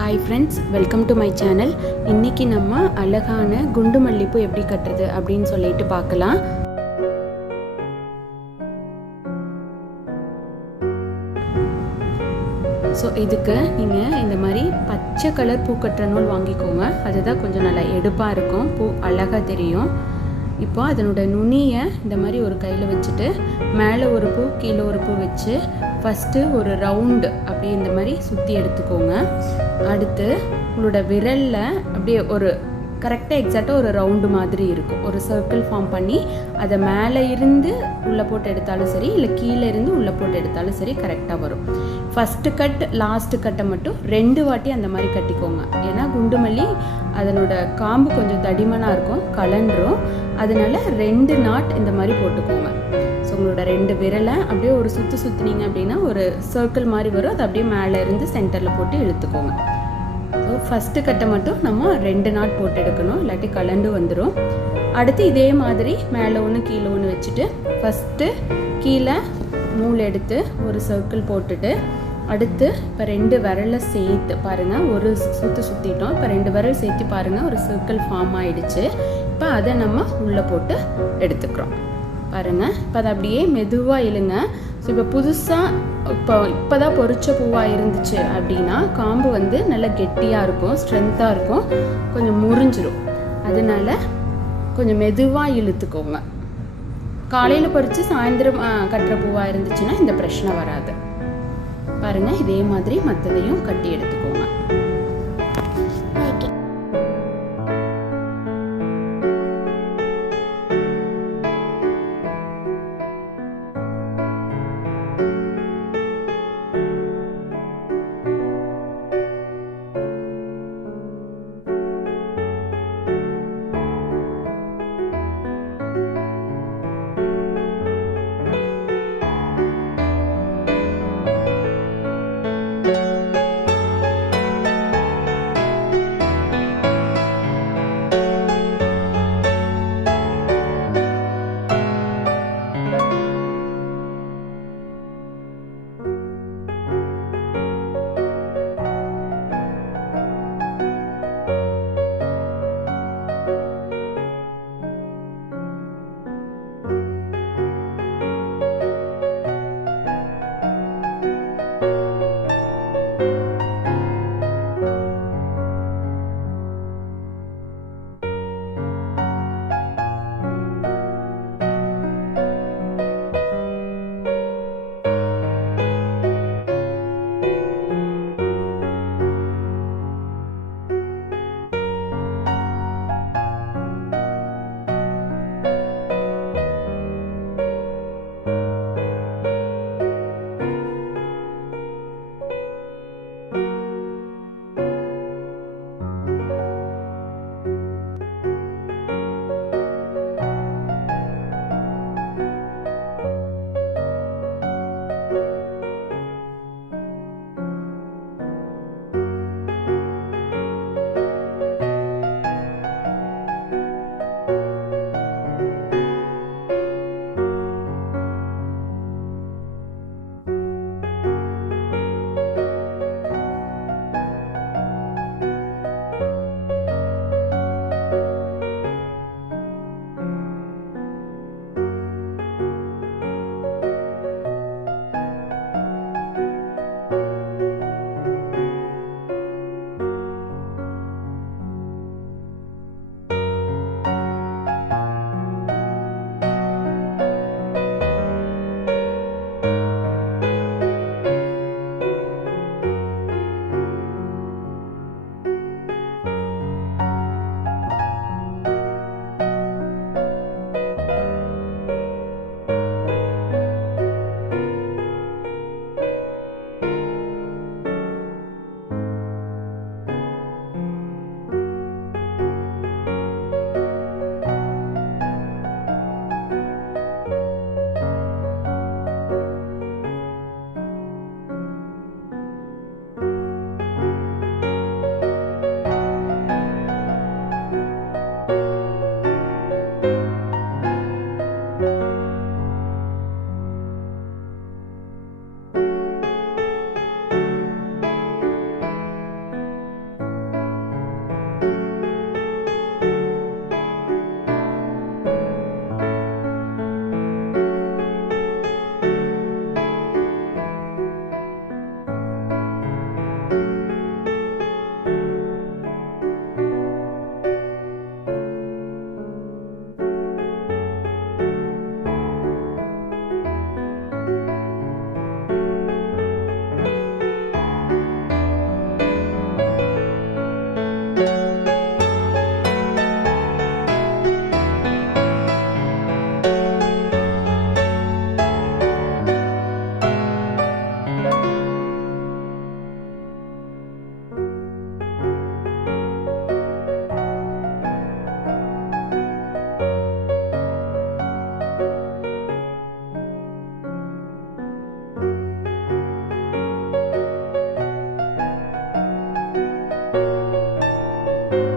Hi friends, welcome to my channel. இன்னைக்கு நம்ம அழகான குண்டு மல்லிப்பூ எப்படி கட்டுறது அப்படினு சொல்லிட்டு பார்க்கலாம். ஸோ இதுக்கு நீங்கள் இந்த மாதிரி பச்சை கலர் பூ கட்டுற நூல் வாங்கிக்கோங்க. அதுதான் கொஞ்சம் நல்லா எடுப்பாக இருக்கும், பூ அழகாக தெரியும். இப்போ அதனோட நுனியை இந்த மாதிரி ஒரு கையில் வச்சுட்டு மேலே ஒரு பூ கீழே ஒரு பூ வச்சு ஃபஸ்ட்டு ஒரு ரவுண்டு அப்படியே இந்த மாதிரி சுற்றி எடுத்துக்கோங்க. அடுத்து உங்களோட விரலில் அப்படியே ஒரு கரெக்டாக எக்ஸாக்டாக ஒரு ரவுண்டு மாதிரி இருக்கும், ஒரு சர்க்கிள் ஃபார்ம் பண்ணி அதை மேலே இருந்து உள்ளே போட்டு எடுத்தாலும் சரி, இல்லை கீழே இருந்து உள்ளே போட்டு எடுத்தாலும் சரி கரெக்டாக வரும். ஃபஸ்ட்டு கட் லாஸ்ட்டு கட்டை மட்டும் 2 வாட்டி அந்த மாதிரி கட்டிக்கோங்க. ஏன்னா குண்டுமல்லி அதனோட காம்பு கொஞ்சம் தடிமனாக இருக்கும், கலண்டுரும். அதனால 2 நாட் இந்த மாதிரி போட்டுக்கோங்க. ஸோ உங்களோட 2 விரலை அப்படியே ஒரு சுற்றினீங்க அப்படின்னா ஒரு சர்க்கிள் மாதிரி வரும். அது அப்படியே மேலே இருந்து சென்டரில் போட்டு இழுத்துக்கோங்க. ஸோ ஃபஸ்ட்டு கட்டை மட்டும் நம்ம 2 நாட் போட்டு எடுக்கணும், இல்லாட்டி கலண்டு வந்துடும். அடுத்து இதே மாதிரி மேலே ஒன்று கீழே ஒன்று வச்சுட்டு ஃபஸ்ட்டு கீழே நூல் எடுத்து ஒரு சர்க்கிள் போட்டுட்டு அடுத்து இப்போ 2 விரலை சேர்த்து பாருங்கள், ஒரு சுற்றிட்டோம். இப்போ 2 விரல் சேர்த்து பாருங்கள், ஒரு சர்க்கிள் ஃபார்ம் ஆகிடுச்சு. இப்போ அதை நம்ம உள்ளே போட்டு எடுத்துக்கிறோம் பாருங்கள். இப்போ அதை அப்படியே மெதுவாக இழுங்க. ஸோ இப்போ புதுசாக இப்போ தான் பொரிச்ச பூவாக இருந்துச்சு அப்படின்னா காம்பு வந்து நல்லா கெட்டியாக இருக்கும், ஸ்ட்ரென்த்தாக இருக்கும், கொஞ்சம் முறிஞ்சிடும். அதனால கொஞ்சம் மெதுவாக இழுத்துக்கோங்க. காலையில் பறித்து சாயந்தரம் கட்டுற பூவாக இருந்துச்சுன்னா இந்த பிரச்சனை வராது. பாருங்கள், இதே மாதிரி மற்றதையும் கட்டி எடுத்துக்கோங்க.